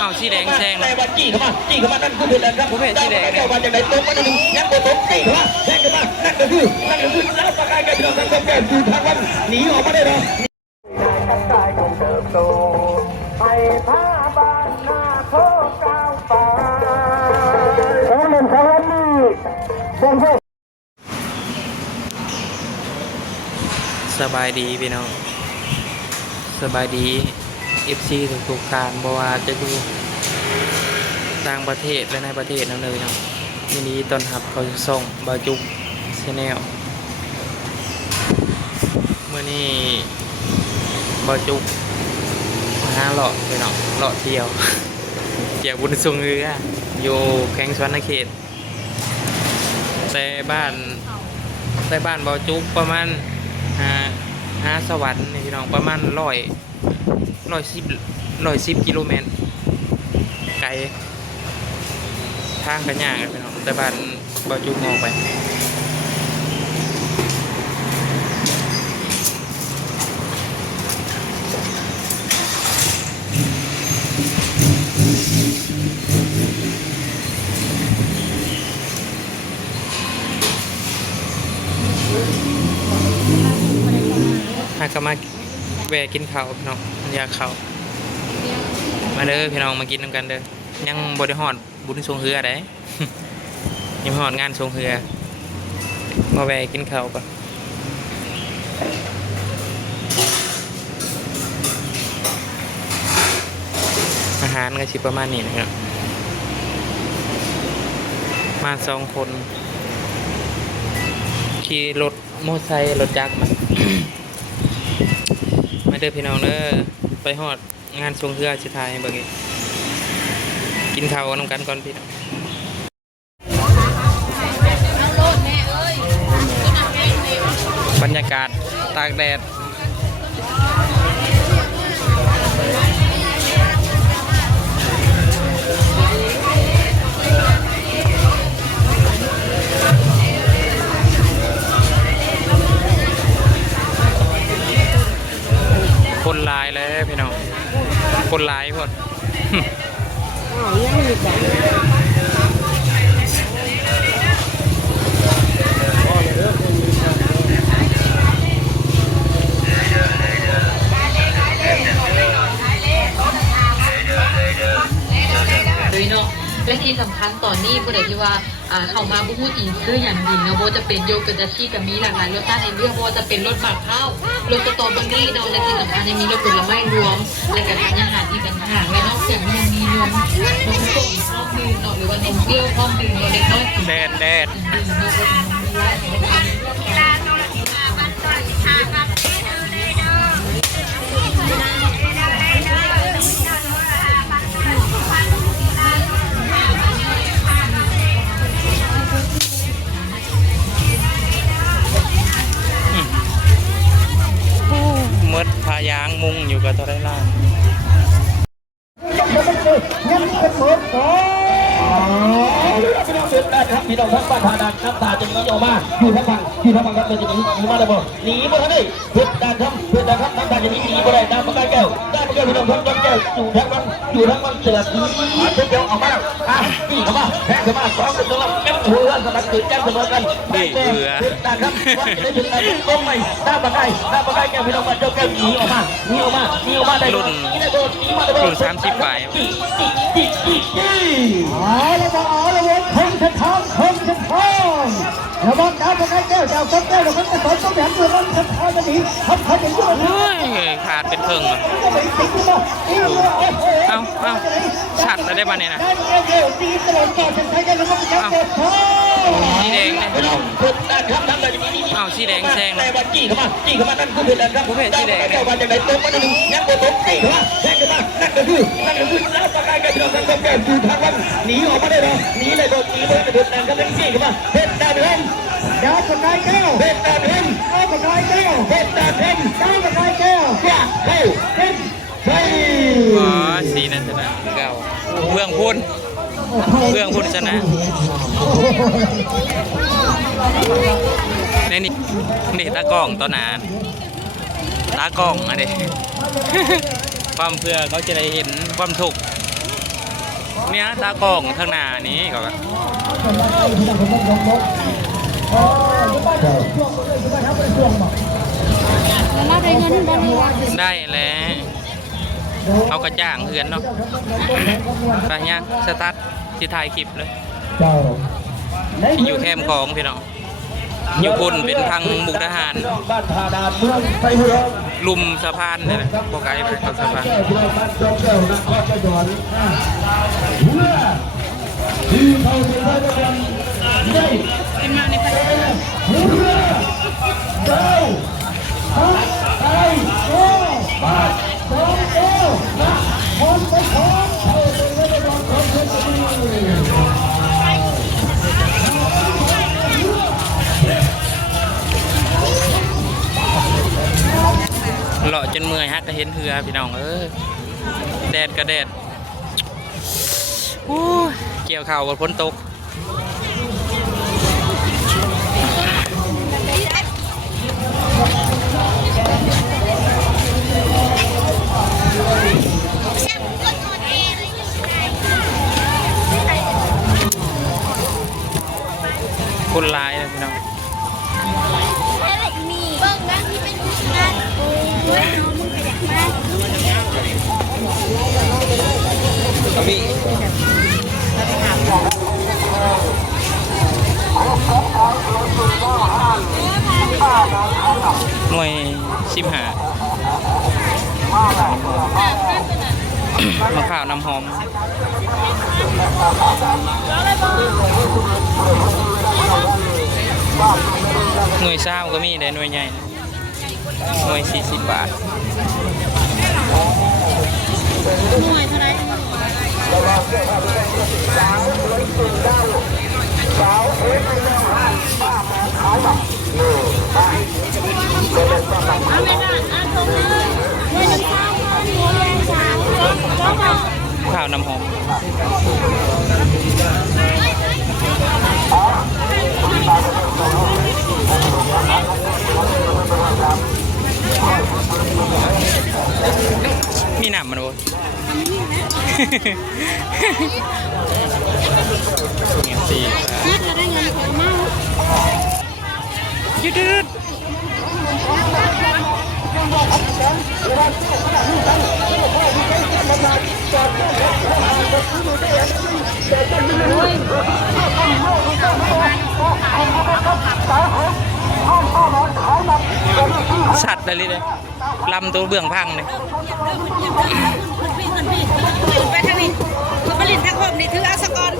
เอาสีแดงแซง แต่ว่าจี้เข้ามานั่นคือแล้วครับสีแดงเนี่ยว่าจะไหนตรงมาหนึ่งยังบ่ตรงจี้เข้ามาแซงเข้ามานั่นก็คือแล้วประกายกันพี่น้องทั้งสองแก้วอยู่ทางวันหนีออกมาได้หรอไปผ้าบ้านหน้าโคกาวป่าโอ้เล่นเขาวันนี้บงโบสบายดีพี่น้องสบายดี FC ทุกๆการบ่ว่าจะดูต่างประเทศและในประเทศนั่นเลยเนาะวันนี้ต้อนรับเขาส่งบาจุกแนลเมื่อนี้บาจุกหาเลาะไปเนาะเลาะเที่ยวเที่ยวบุญทรงเรืออยู่แข้งสวรรณเขตแต่บ้านบาจุกประมาณหาสวรรค์นี่พี่น้องประมาณ110 กิโลเมตรไกลทางกันยากพี่น้องแต่บ้านบาจุกมองไปถ้าก็มาแวะกินข้าวพี่น้องอยากข้าวมาเด้อพี่น้องมากินน้ำกันเด้อยังบริหารบุญทรงเรือได้ ยังหอดงานทรงเรือมาแวะกินข้าวก่อนอาหารก็ชิประมาณนี้นะครับมา2 คนขี่รถมอเตอร์ไซค์รถจักรมาเด้อพี่น้องเด้อไปฮอดงานทรงเรือสุดท้ายเบิ่งอีกกินข้าวน้ำกันก่อนพี่น้องบรรยากาศตากแดดคนลายเลยพี่น้องคนลายพอดและที่สำคัญตอนนี้ผู้ใดที่ว่าเข้ามาบุ้งอีซื้ออย่างดีเนาะโบจะเป็นโยเกิร์ตดัชชี่กับมีหลากหลายรสชาติในเรื่องโบจะเป็นรสหมักข้าวรสสตรอเบอรี่เนาะและที่สำคัญยังมีรสผลไม้รวมและกับทานอาหารที่เป็นอาหารและนอกจากนี้ยังมีนมสดพร้อมดื่มเนาะหรือว่านมเปรี้ยวพร้อมดื่มเล็กน้อยแดดมดพายางมุงอยู่กับตัวไรล่าพี่น้องทั้งบ้านทาดันน้ำตาจะมีออกมาอยู่ทั้งฝั่งครับเลยจะมีมาเลยบ่หนีบ่ทันได้เพื่อนดันครับน้ำตาจะมีหนีบ่ได้น้ำมันได้แก้วพี่น้องทั้งแก้วอยู่ทั้งวันเสือทุกเดียวออกมานี่เข้ามาแพ้เข้ามา2 1แล้วแก้วหัวสลับตื่นแก้วเสมอกันนี่เบื่อดันครับวันจะได้ถึงไหนก้มใหม่น้ำมันได้แก้วพี่น้องมาเจ้าแก้วหนีออกมาได้รุ่น30 ปลายระวังดาวประกายแก้วดาวแก้วเราเป็นกระสอบต้องแหลมตัวนั้นทำมันหนีทำอย่างนี้เลยขาดเป็นเพิงเอาชัดแล้วได้บ้านเนี่ยนะสีแดงเนี่ยเอาสีแดงแซงแต่ว่าจี้เข้ามานั่นคือแล้วครับสีแดงเนี่ยว่าจะไหนตรงมาหนึ่งยังบ่ตรงจี้เข้ามาแซงเข้ามานั่นก็คือแล้วประกายแก้วทั้งสองแก้วอยู่ทางวันหนีออกมาได้หรอหนีเลยโดนหนีเลยโดนนั่นก็เป็นจี้เข้ามาเพชรดาวเรืองดาวประกายแก้วเพชรดาวเรืองดาวประกายแก้วเพชรดาวเรืองดาวประกายแก้วว้าเฮ้ยเฮ้ยอ๋อสีนั่นชนะเก่าเบื้องพุ่นชนะนี่ตากล้องตอนหนาตากล้องอะไร ความเพื่อเขาจะได้เห็นความถูกข์เนี่ยตากล้องข้างหน้านี้ก็ เราได้เงินได้ไหมวะ ได้แล้วเอากระจ่างเหือนเนาะไปยังสตาร์ทที่ถ่ายคลิปเลย เจ้า ที่อยู่แคมป์ของพี่น้องอยู่บนเป็นทางมุกดาหาร บ้านทาดานเมืองไทยพุทธ ลุมสะพานเลยนะบอกไกลไปเขาสะพาน แก้วเมืองบ้านจอมแก้วนครสวรรค์เพื่อที่เขาจะได้กันได้ เป็นมาในประเทศ เพื่อเจ้าทักไทยโอ้บ้านจอมแก้วนะคนไปของเขาเป็นรัฐบาลของเพชรบุรี เลาะจนเมื่อยฮะก็เห็นเหือพี่น้องแดดก็แดดโอ้ยเกี่ยวข่าวกับฝนตกคนร้ายเลยพี่น้อง มีเบิ้งนะที่เป็นงานโอ้ยน้องมึงขยันมาก หน่วยชิมหา มะขาวน้ำหอมหน่วยเศร้าก็มีได้หน่วยใหญ่นะหน่วย40 บาท หน่วยเท่าไร เอาไม่ได้อ่านตรงเลยหน่วยละ3,000หัวแรง3ก็มา ข้าวน้ำหอมมีหนำมันโว้ยเงี้ยสิ เช็คแล้วได้เงินของมาก ยืดดสัตว์อะไรเลยลำตัวเบื้องพังเลย ไปทางนี้เขาผลิตทางผมนี่ถือเอาสกอน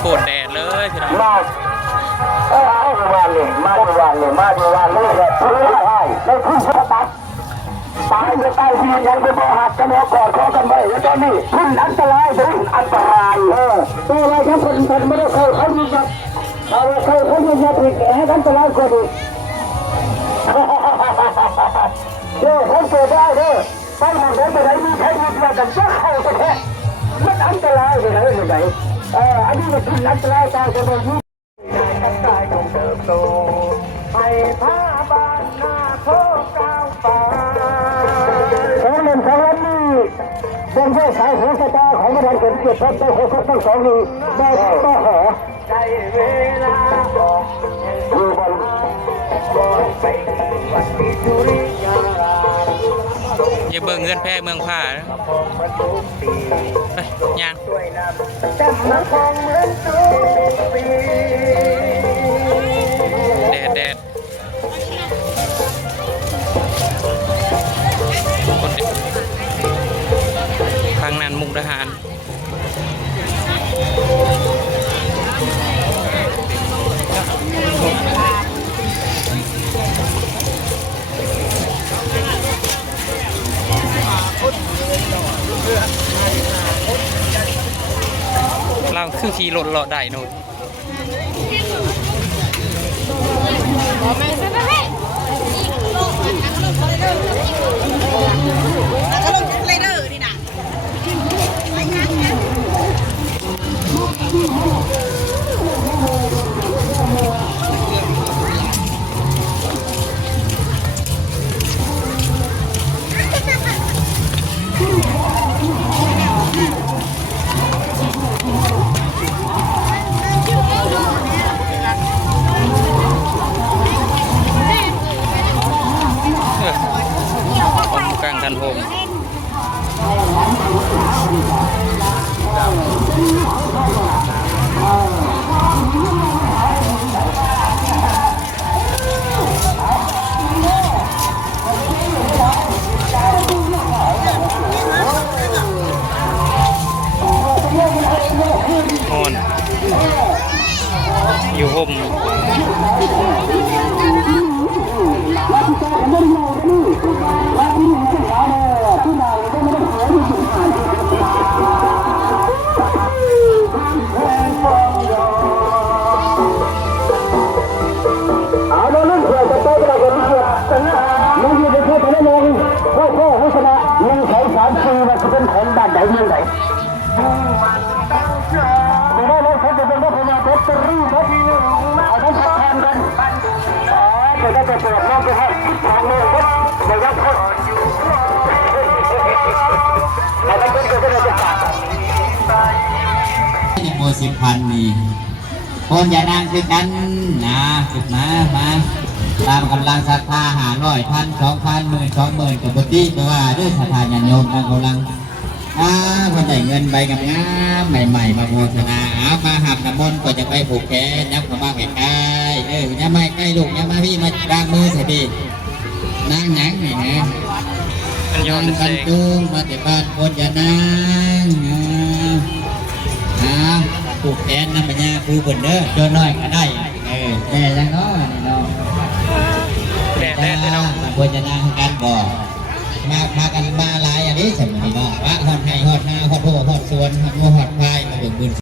โคตรแดดเลยพี่น้อง มาวันเลยมาดูวันเลยมาดูวันเลยแบบเพื่อให้แล้วคุณจะตัดตายจะตายที่ยังไปบ่หักกันแล้วกอดคอกันไว้แล้วตอนนี้คุณอันตรายถึงอันตรายตัวอะไรครับคนไม่ได้เคยเขาอยู่กับเราเคยเขาอยู่กับอีกให้อันตรายกว่าอีกเดี๋ยวเขาเกิดได้เด้อไปหมดเลยไปไหนมีใครมีเพื่อนกันจะเข้าแท้มันอันตรายไปไหนไปไหนอันนี้มันคุณอันตรายตายจะโดนยิงอันตรายของเติบโตให้ผ้าบานหน้าโคก้าวฟ้าของเล่นของเล่นนี่เป็นเพื่อสายหัวสตาของประธานเกิดเกียรติพัฒน์ได้หัวทั้งสองนี้ได้ต่อหอใจเวลาบอกคือบอลบอกไปวันที่จุริยา อย่าเบิ่งเงินแพ้เมืองผ้านะเฮ้ยย่าง จำมาคงเหมือนทุกปี แดดคนเด็กทางนั้นมุกดาหาร เราคือขี่รถเลาะได้โน่น ผมกลางกันผมนอนอยู่ห่ม เอาเรื่องเผื่อจะโตไปเราเป็นเผื่อมึงอยู่ในเพื่อจะได้ลงโค้ชนะ1 2 3 4ว่าจะเป็นของด้านใดเมืองไหนไม่ได้เลยเขาจะเป็นว่าพญาเพชรจะรีบนาทีนึงเอาทั้งพักแทนกันจะได้ไปเปิดน้องไปให้ทางเมืองเพชรไม่ยักษ์เพชรเอาทั้งเพชรก็ได้จะตัด โมสิพันนี่คนอย่านางคือกันนะฝึกมาตามกำลังศรัทธา500,000 2,000 10,000 กับปฏิแปลว่าด้วยศรัทธาญาณโยมตามกำลังคนได้เงินใบงามๆใหม่ๆมาโมทนาเอามาหับน้ำมนต์ก็จะไปผูกแขนยับเข้ามาใกล้ๆยับมาใกล้ลูกยับมาพี่มาล้างมือใส่ดีนางหนังนี่นะ มันย้อน กั เส น ก จุงปฏิบัติคนอย่านางผูกแขนน้ำปัญญาผูกบนเด้อจนน้อยก็ได้แม่ยังน้อยนี่น้อง แดดเลยเนาะ ควรจะนั่งกันบอกมาพากันมาหลายอย่างนี้สมัยนี้เนาะว่าหอดไห้หอดนาหอดโถหอดสวนหอดงัวหอดควายมาเบิ่งบุญ